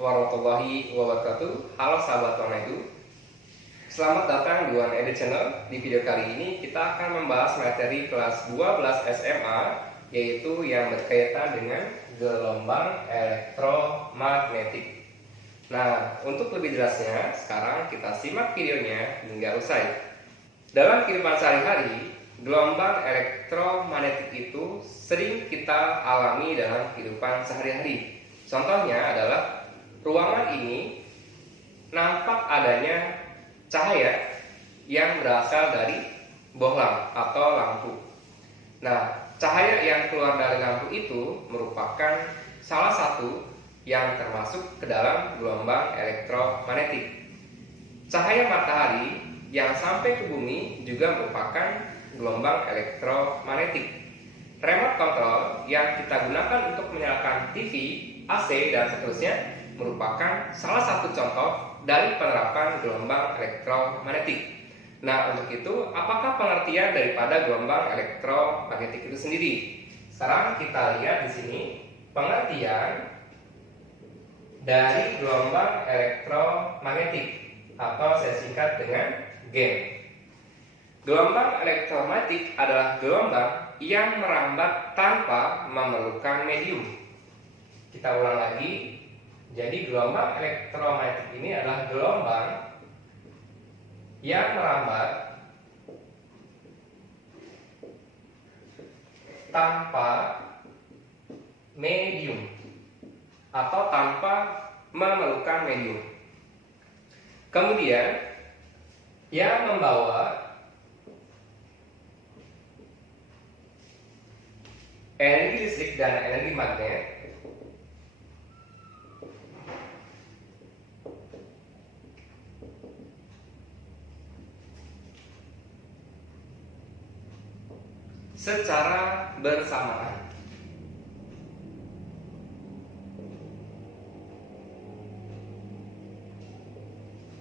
warahmatullahi wabarakatuh. Halo sahabat Warna Edu. Selamat datang di Warna Edu Channel. Di video kali ini kita akan membahas materi kelas 12 SMA, yaitu yang berkaitan dengan gelombang elektromagnetik. Nah, untuk lebih jelasnya, sekarang kita simak videonya hingga usai. Dalam kehidupan sehari-hari, gelombang elektromagnetik itu sering kita alami dalam kehidupan sehari-hari. Contohnya adalah ruangan ini nampak adanya cahaya yang berasal dari bohlam atau lampu. Nah, cahaya yang keluar dari lampu itu merupakan salah satu yang termasuk ke dalam gelombang elektromagnetik. Cahaya matahari yang sampai ke bumi juga merupakan gelombang elektromagnetik. Remote control yang kita gunakan untuk menyalakan TV, AC, dan seterusnya merupakan salah satu contoh dari penerapan gelombang elektromagnetik. Nah, untuk itu, apakah pengertian daripada gelombang elektromagnetik itu sendiri? Sekarang kita lihat di sini pengertian dari gelombang elektromagnetik, atau saya singkat dengan GEM. Gelombang elektromagnetik adalah gelombang yang merambat tanpa memerlukan medium. Kita ulang lagi. Jadi gelombang elektromagnetik ini adalah gelombang yang merambat tanpa medium atau tanpa memerlukan medium. Kemudian yang membawa energi listrik dan energi magnet secara bersamaan.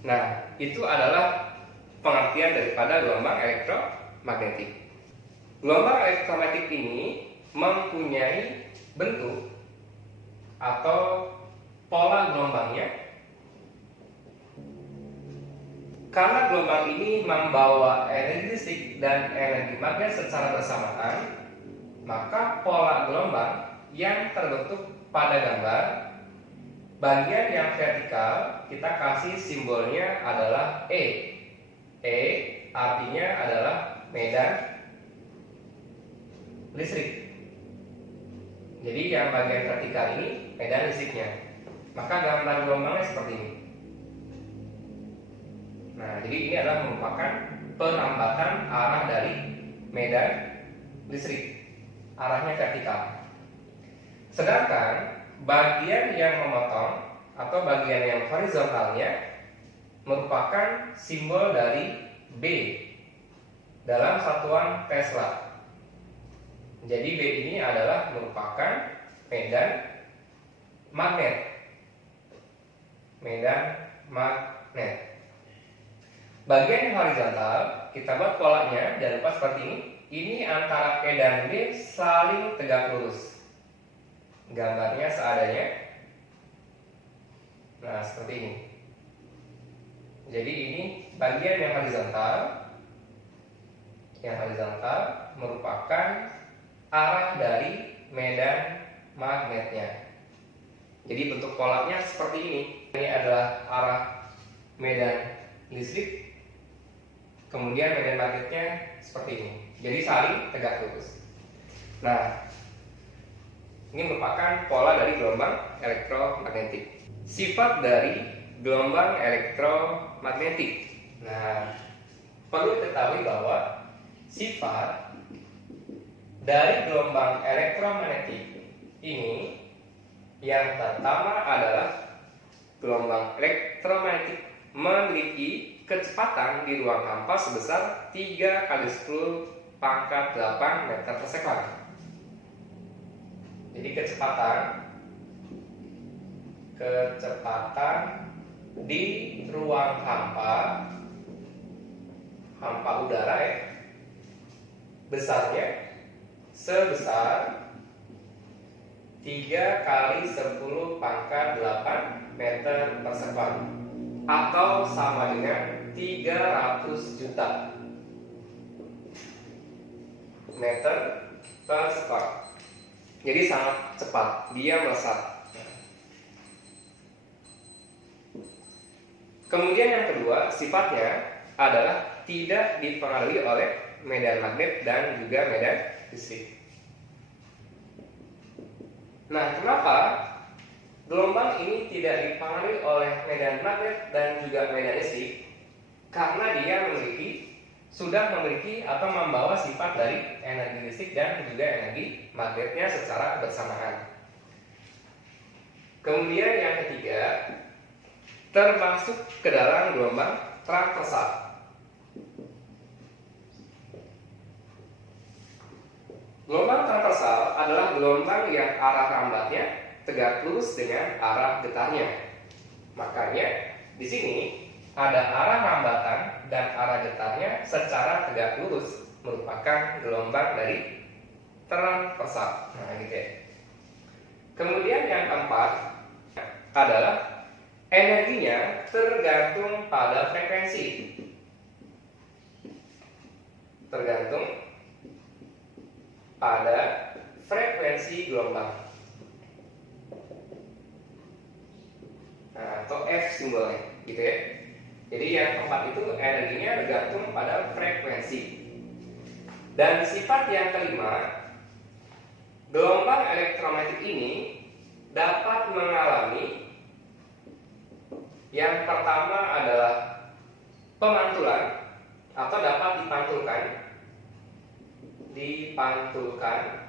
Nah, itu adalah pengertian daripada gelombang elektromagnetik. Gelombang elektromagnetik ini mempunyai bentuk atau pola gelombangnya. Karena gelombang ini membawa energi listrik dan energi magnet secara bersamaan, maka pola gelombang yang terbentuk pada gambar, bagian yang vertikal kita kasih simbolnya adalah E. E artinya adalah medan listrik. Jadi yang bagian vertikal ini medan listriknya. Maka gambar gelombangnya seperti ini. Nah, jadi ini adalah merupakan perambatan arah dari medan listrik. Arahnya vertikal. Sedangkan bagian yang memotong atau bagian yang horizontalnya merupakan simbol dari B dalam satuan Tesla. Jadi B ini adalah merupakan medan magnet. Medan magnet. Bagian horizontal kita buat polanya, jangan lupa seperti ini. Ini antara E dan B saling tegak lurus. Gambarnya seadanya. Nah, seperti ini. Jadi ini bagian yang horizontal. Yang horizontal merupakan arah dari medan magnetnya. Jadi bentuk polanya seperti ini. Ini adalah arah medan listrik. Kemudian medan magnetnya seperti ini. Jadi saling tegak lurus. Nah, ini merupakan pola dari gelombang elektromagnetik. Sifat dari gelombang elektromagnetik. Nah, perlu diketahui bahwa sifat dari gelombang elektromagnetik ini yang pertama adalah gelombang elektromagnetik memiliki kecepatan di ruang hampa sebesar 3 × 10⁸ meter per sekon. Jadi kecepatan di ruang hampa udara ya, besarnya sebesar 3 × 10⁸ meter per sekon, atau sama dengan 300 juta meter per sekon. Jadi sangat cepat dia melesat. Kemudian yang kedua, sifatnya adalah tidak dipengaruhi oleh medan magnet dan juga medan listrik. Nah, kenapa gelombang ini tidak dipengaruhi oleh medan magnet dan juga medan listrik? Karena dia sudah memiliki atau membawa sifat dari energi listrik dan juga energi magnetnya secara bersamaan. Kemudian yang ketiga, termasuk ke dalam gelombang transversal. Gelombang transversal adalah gelombang yang arah rambatnya tegak lurus dengan arah getarnya. Makanya di sini ada arah rambatan dan arah getarnya secara tegak lurus, merupakan gelombang dari transversal. Nah, gitu ya. Kemudian yang keempat adalah energinya tergantung pada frekuensi. Tergantung pada frekuensi gelombang. Nah, atau F simbolnya, gitu ya. Jadi yang keempat itu energinya tergantung pada frekuensi. Dan sifat yang kelima, gelombang elektromagnetik ini dapat mengalami, yang pertama adalah pemantulan atau dapat dipantulkan,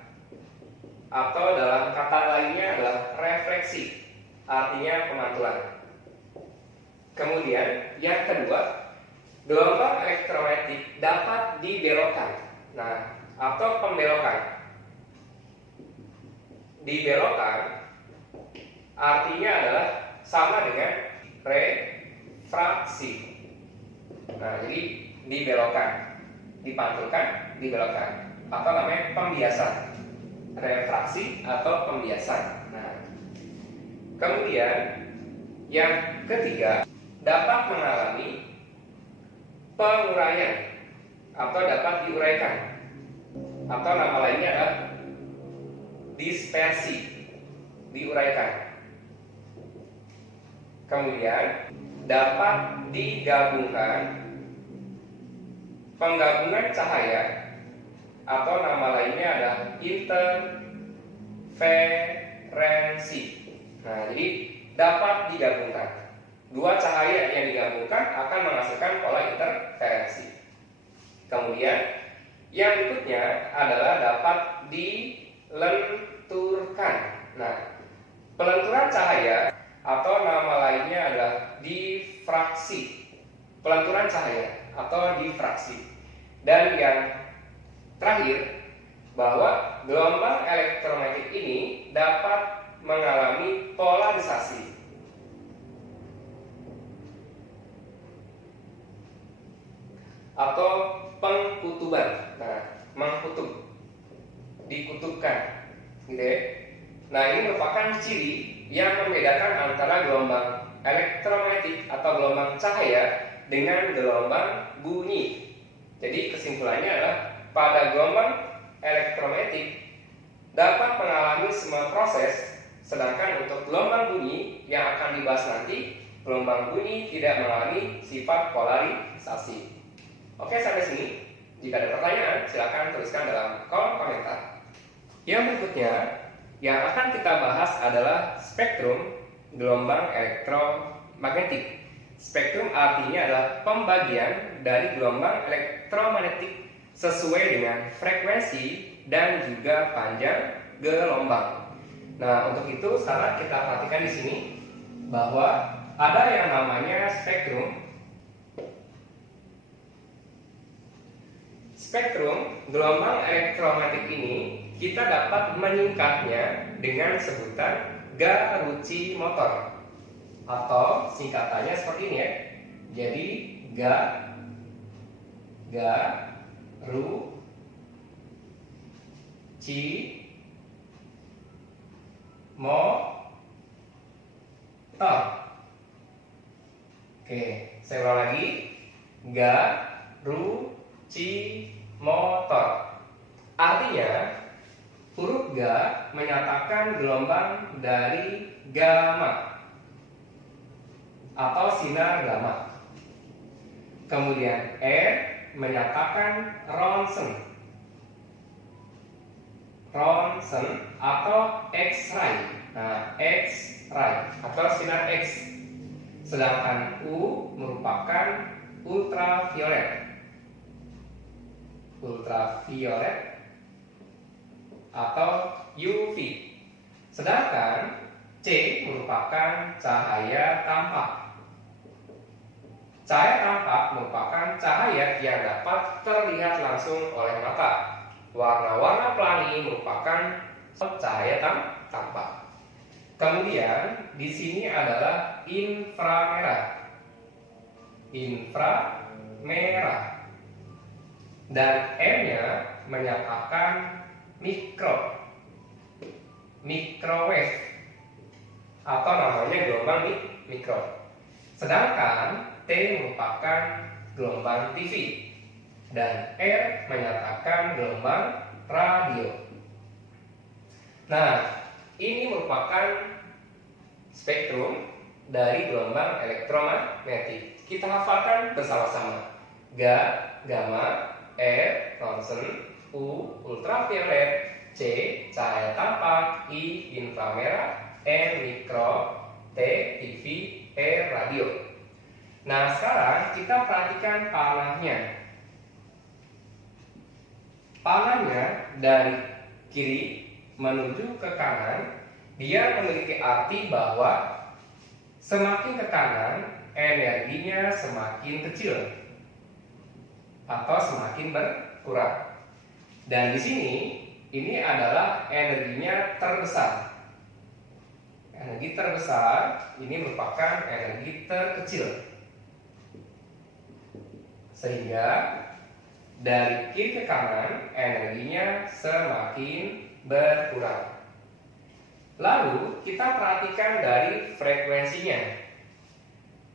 atau dalam kata lainnya adalah refleksi, artinya pemantulan. Kemudian yang kedua, gelombang elektromagnetik dapat dibelokkan. Nah, atau pembelokan. Dibelokkan artinya adalah sama dengan refraksi. Nah, jadi dibelokkan, dipantulkan, dibelokkan, atau namanya pembiasan. Refraksi atau pembiasan. Nah, kemudian yang ketiga, dapat mengalami penguraian atau dapat diuraikan, atau nama lainnya adalah dispersi, diuraikan. Kemudian dapat digabungkan, penggabungan cahaya, atau nama lainnya adalah interferensi. Nah, jadi dapat digabungkan. Dua cahaya yang digabungkan akan menghasilkan pola interferensi. Kemudian yang berikutnya adalah dapat dilenturkan. Nah, pelenturan cahaya atau nama lainnya adalah difraksi. Pelenturan cahaya atau difraksi. Dan yang terakhir, bahwa gelombang elektromagnetik ini dapat mengalami polarisasi. Atau pengkutuban. Nah, mengkutub, dikutubkan, gitu ya. Nah, ini merupakan ciri yang membedakan antara gelombang elektromagnetik atau gelombang cahaya dengan gelombang bunyi. Jadi kesimpulannya adalah pada gelombang elektromagnetik dapat mengalami semua proses, sedangkan untuk gelombang bunyi yang akan dibahas nanti, gelombang bunyi tidak mengalami sifat polarisasi. Oke, sampai sini. Jika ada pertanyaan, silakan tuliskan dalam kolom komentar. Yang berikutnya, yang akan kita bahas adalah spektrum gelombang elektromagnetik. Spektrum artinya adalah pembagian dari gelombang elektromagnetik sesuai dengan frekuensi dan juga panjang gelombang. Nah, untuk itu sekarang kita perhatikan di sini bahwa ada yang namanya spektrum. Spektrum gelombang elektromagnetik ini kita dapat menyingkatnya dengan sebutan Garucci motor, atau singkatannya seperti ini ya. Jadi Garucci motor. Saya ulang lagi. Ga, ru, ci, motor. Artinya huruf ga menyatakan gelombang dari gamma atau sinar gamma. Kemudian R menyatakan ronsen atau X-ray. Nah, X-ray atau sinar X. Sedangkan U merupakan ultraviolet atau UV. Sedangkan C merupakan cahaya tampak. Cahaya tampak merupakan cahaya yang dapat terlihat langsung oleh mata. Warna-warna pelangi merupakan cahaya tampak. Kemudian di sini adalah inframerah. Dan M-nya menyatakan microwave atau namanya gelombang mikro. Sedangkan T merupakan gelombang TV dan R menyatakan gelombang radio. Nah, ini merupakan spektrum dari gelombang elektromagnetik. Kita hafalkan bersama-sama. Ga, gamma, R, ronsen, U, ultraviolet, C, cahaya tampak, I, inframerah, M, mikro, T, TV, R, radio. Nah, sekarang kita perhatikan panahnya. Panahnya dari kiri menuju ke kanan, dia memiliki arti bahwa semakin ke kanan, energinya semakin kecil atau semakin berkurang. Dan di sini ini adalah energinya terbesar. Energi terbesar ini merupakan energi terkecil. Sehingga dari kiri ke kanan energinya semakin berkurang. Lalu kita perhatikan dari frekuensinya.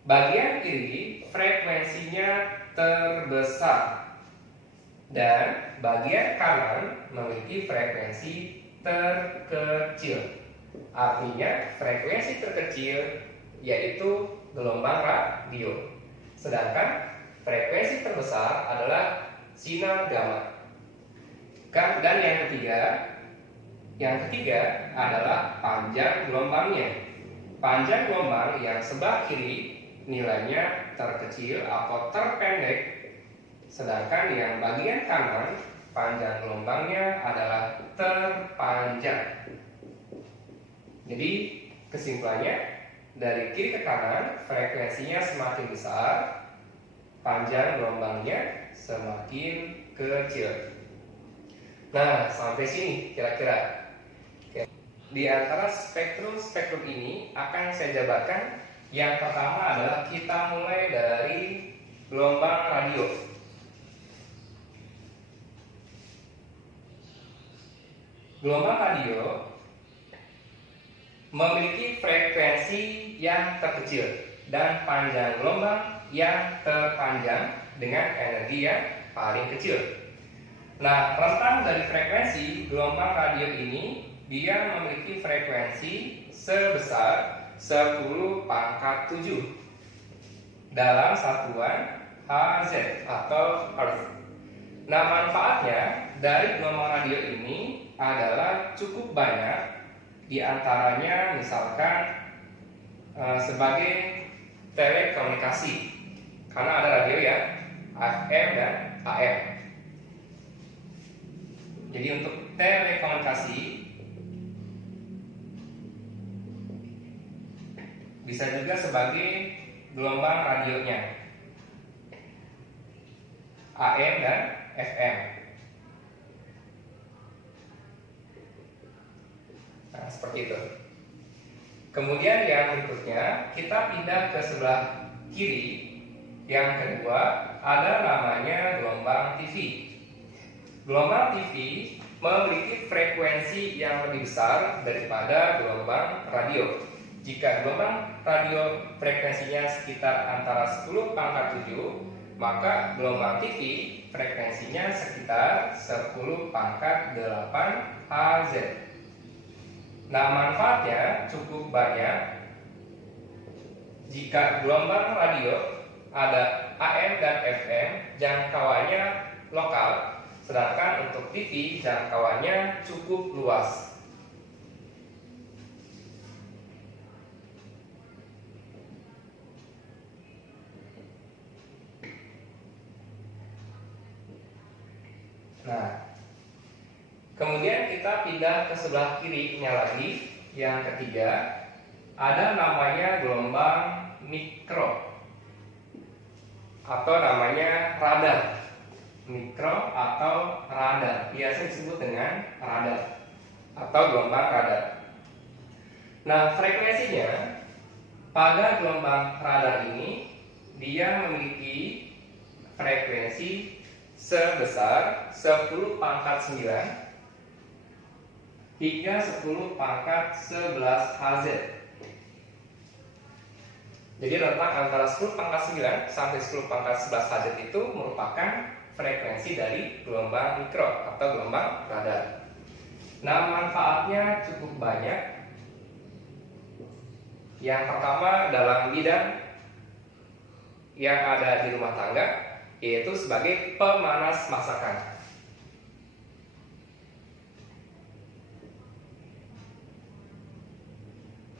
Bagian kiri frekuensinya terbesar dan bagian kanan memiliki frekuensi terkecil. Artinya frekuensi terkecil yaitu gelombang radio. Sedangkan frekuensi terbesar adalah sinar gamma. Dan yang ketiga adalah panjang gelombangnya. Panjang gelombang yang sebelah kiri nilainya terkecil atau terpendek, sedangkan yang bagian kanan panjang gelombangnya adalah terpanjang. Jadi kesimpulannya, dari kiri ke kanan frekuensinya semakin besar, panjang gelombangnya semakin kecil. Nah, sampai sini kira-kira. Di antara spektrum ini akan saya jabarkan. Yang pertama adalah kita mulai dari gelombang radio. Gelombang radio memiliki frekuensi yang terkecil dan panjang gelombang yang terpanjang dengan energi yang paling kecil. Nah, rentang dari frekuensi gelombang radio ini dia memiliki frekuensi sebesar 10⁻⁷ dalam satuan Hz atau Hertz. Nah, manfaatnya dari gelombang radio ini adalah cukup banyak. Di antaranya misalkan sebagai telekomunikasi, karena ada radio ya, FM dan AM. Jadi untuk telekomunikasi bisa juga sebagai gelombang radionya AM dan FM. Nah, seperti itu. Kemudian yang berikutnya kita pindah ke sebelah kiri. Yang kedua ada namanya gelombang TV. Gelombang TV memiliki frekuensi yang lebih besar daripada gelombang radio. Jika gelombang radio frekuensinya sekitar antara 10 pangkat 7, maka gelombang TV frekuensinya sekitar 10 pangkat 8 Hz. Nah, manfaatnya cukup banyak jika gelombang radio ada AM dan FM jangkauannya lokal, sedangkan untuk TV jangkauannya cukup luas. Nah, kemudian kita pindah ke sebelah kirinya lagi. Yang ketiga, ada namanya gelombang mikro atau namanya radar. Mikro atau radar, biasa disebut dengan radar atau gelombang radar. Nah, frekuensinya pada gelombang radar ini dia memiliki frekuensi sebesar 10 pangkat 9 hingga 10 pangkat 11 Hz. Jadi rentang antara 10 pangkat 9 sampai 10 pangkat 11 Hz itu merupakan frekuensi dari gelombang mikro atau gelombang radar. Nah, manfaatnya cukup banyak. Yang pertama dalam bidang yang ada di rumah tangga, yaitu sebagai pemanas masakan.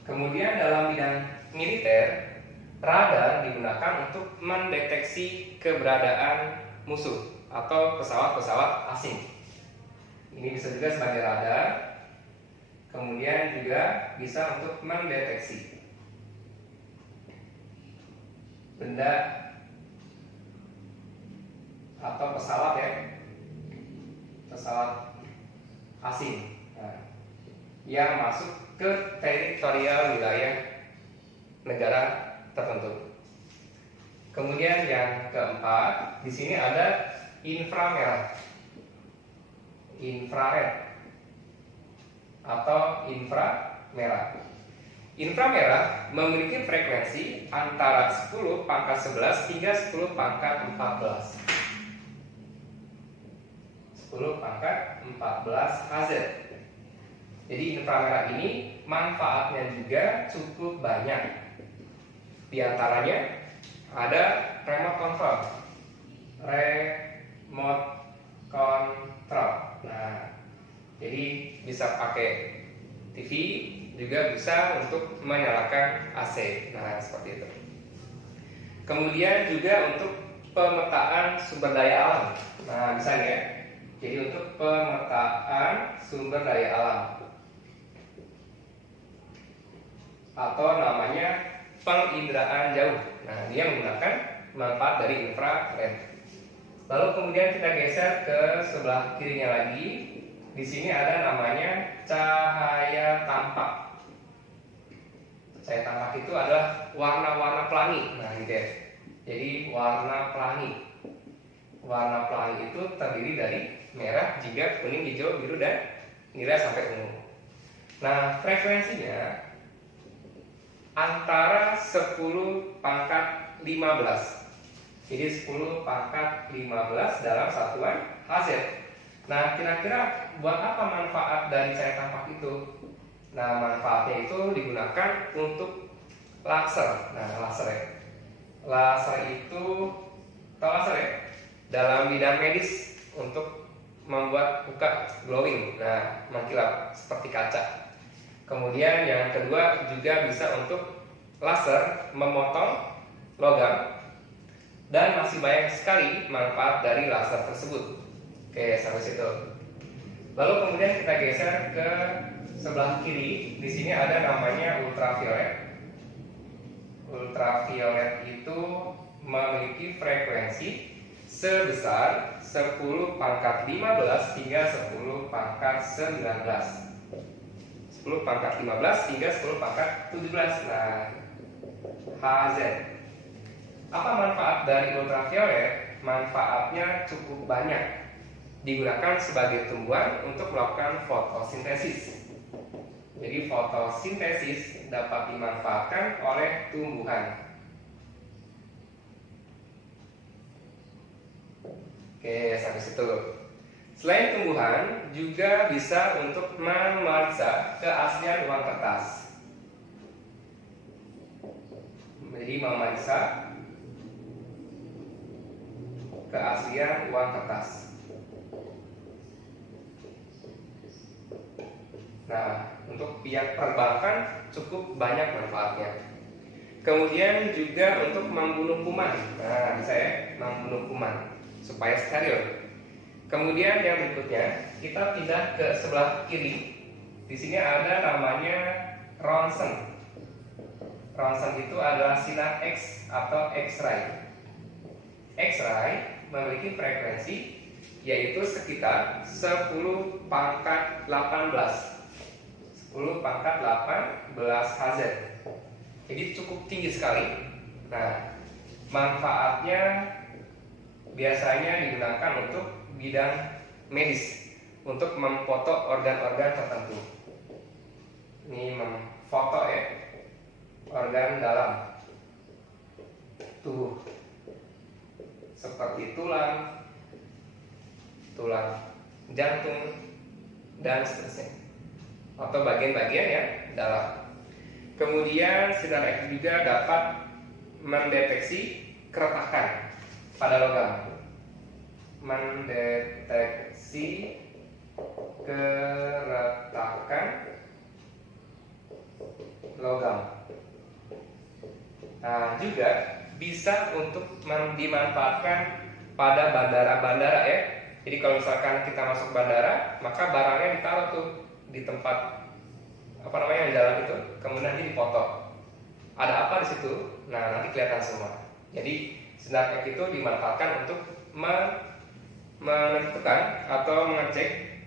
Kemudian dalam bidang militer, radar digunakan untuk mendeteksi keberadaan musuh atau pesawat-pesawat asing. Ini bisa juga sebagai radar. Kemudian juga bisa untuk mendeteksi benda atau pesawat pesawat asing yang masuk ke teritorial wilayah negara tertentu. Kemudian yang keempat, di sini ada inframerah, infrared atau inframerah. Inframerah memiliki frekuensi antara 10 pangkat 11 hingga 10 pangkat 14. 10 pangkat 14 Hz. Jadi inframerah ini manfaatnya juga cukup banyak. Di antaranya ada remote control. Remote control. Nah, jadi bisa pakai TV, juga bisa untuk menyalakan AC. Nah, seperti itu. Kemudian juga untuk pemetaan sumber daya alam. Nah, misalnya ya. Jadi untuk pemetaan sumber daya alam atau namanya penginderaan jauh. Nah, dia menggunakan manfaat dari infrared. Lalu kemudian kita geser ke sebelah kirinya lagi. Di sini ada namanya cahaya tampak. Cahaya tampak itu adalah warna-warna pelangi. Nah, gitu ya. Jadi warna pelangi. Warna pelangi itu terdiri dari merah, jingga, kuning, hijau, biru, dan nira sampai ungu. Nah, frekuensinya antara 10 pangkat 15. Jadi 10 pangkat 15 dalam satuan Hz. Nah, kira-kira buat apa manfaat dari cahaya tampak itu? Nah, manfaatnya itu digunakan untuk laser. Nah, laser ya. Laser itu, tahu laser ya? Dalam bidang medis untuk membuat muka glowing, nah, mengkilap seperti kaca. Kemudian yang kedua juga bisa untuk laser memotong logam, dan masih banyak sekali manfaat dari laser tersebut. Oke, sampai situ. Lalu kemudian kita geser ke sebelah kiri. Di sini ada namanya ultraviolet. Ultraviolet itu memiliki frekuensi sebesar 10 pangkat 15 hingga 10 pangkat 19. 10 pangkat 15 hingga 10 pangkat 17. Nah, Hz. Apa manfaat dari ultraviolet? Manfaatnya cukup banyak. Digunakan sebagai tumbuhan untuk melakukan fotosintesis. Jadi fotosintesis dapat dimanfaatkan oleh tumbuhan. Oke, sampai situ. Selain tumbuhan, juga bisa untuk memeriksa keaslian uang kertas. Jadi memeriksa keaslian uang kertas. Nah, untuk pihak perbankan cukup banyak manfaatnya. Kemudian juga untuk membunuh kuman. Nah, bisa ya, membunuh kuman supaya steril. Kemudian yang berikutnya, kita pindah ke sebelah kiri. Di sini ada namanya ronsen. Ronsen itu adalah sinar X atau X-ray. X-ray memiliki frekuensi yaitu sekitar 10 pangkat 18. 10 pangkat 18 Hz. Jadi cukup tinggi sekali. Nah, manfaatnya biasanya digunakan untuk bidang medis, untuk memfoto organ-organ tertentu. Ini memfoto ya, organ dalam tubuh seperti tulang, jantung, dan seterusnya, atau bagian-bagian yang dalam. Kemudian sinar X juga dapat mendeteksi keretakan pada logam. Mendeteksi keretakan logam. Nah, juga bisa untuk dimanfaatkan pada bandara-bandara ya. Jadi kalau misalkan kita masuk bandara, maka barangnya ditaruh tuh di tempat yang jalan itu, kemudian nanti dipoto. Ada apa di situ? Nah, nanti kelihatan semua. Jadi sinar X itu dimanfaatkan untuk menentukan atau mengecek,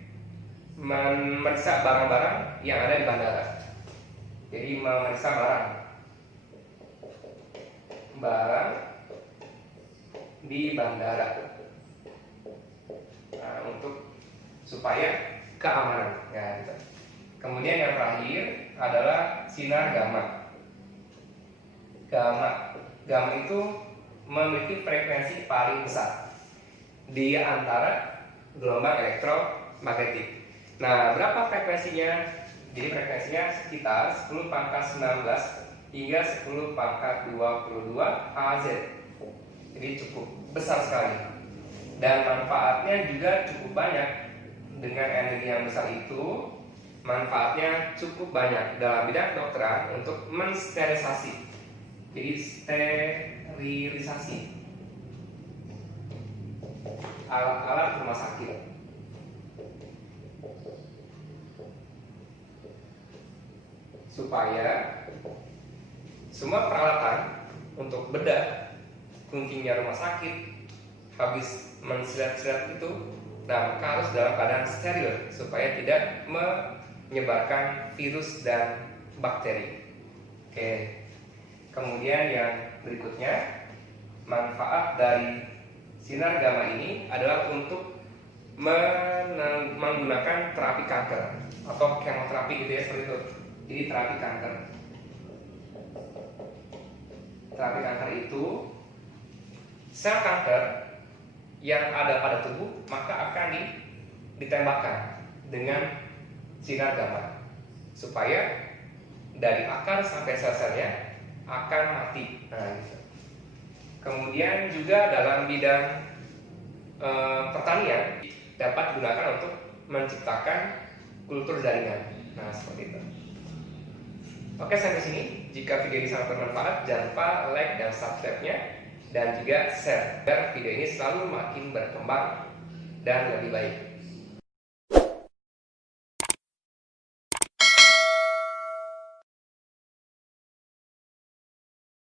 memeriksa barang-barang yang ada di bandara. Jadi memeriksa barang di bandara. Nah, untuk supaya keamanan. Ya, gitu. Kemudian yang terakhir adalah sinar gamma. Gamma itu memiliki frekuensi paling besar di antara gelombang elektromagnetik. Nah, berapa frekuensinya? Jadi frekuensinya sekitar 10 pangkat 19 hingga 10 pangkat 22 Hz. Jadi cukup besar sekali. Dan manfaatnya juga cukup banyak. Dengan energi yang besar itu, manfaatnya cukup banyak dalam bidang kedokteran untuk mensterilisasi. Jadi sterilisasi alat-alat rumah sakit. Supaya semua peralatan untuk bedah kunjungnya rumah sakit habis mensilat-silat itu, nah maka harus dalam keadaan steril supaya tidak menyebarkan virus dan bakteri. Oke. Kemudian yang berikutnya, manfaat dari sinar gamma ini adalah untuk menggunakan terapi kanker atau kemoterapi gitu ya, seperti itu. Jadi terapi kanker. Terapi kanker itu sel kanker yang ada pada tubuh maka akan ditembakkan dengan sinar gamma supaya dari akar sampai sel-selnya akan mati. Nah, gitu. Kemudian juga dalam bidang pertanian dapat digunakan untuk menciptakan kultur jaringan. Nah, seperti itu. Oke, sampai sini. Jika video ini sangat bermanfaat, jangan lupa like dan subscribe-nya dan juga share agar video ini selalu makin berkembang dan lebih baik.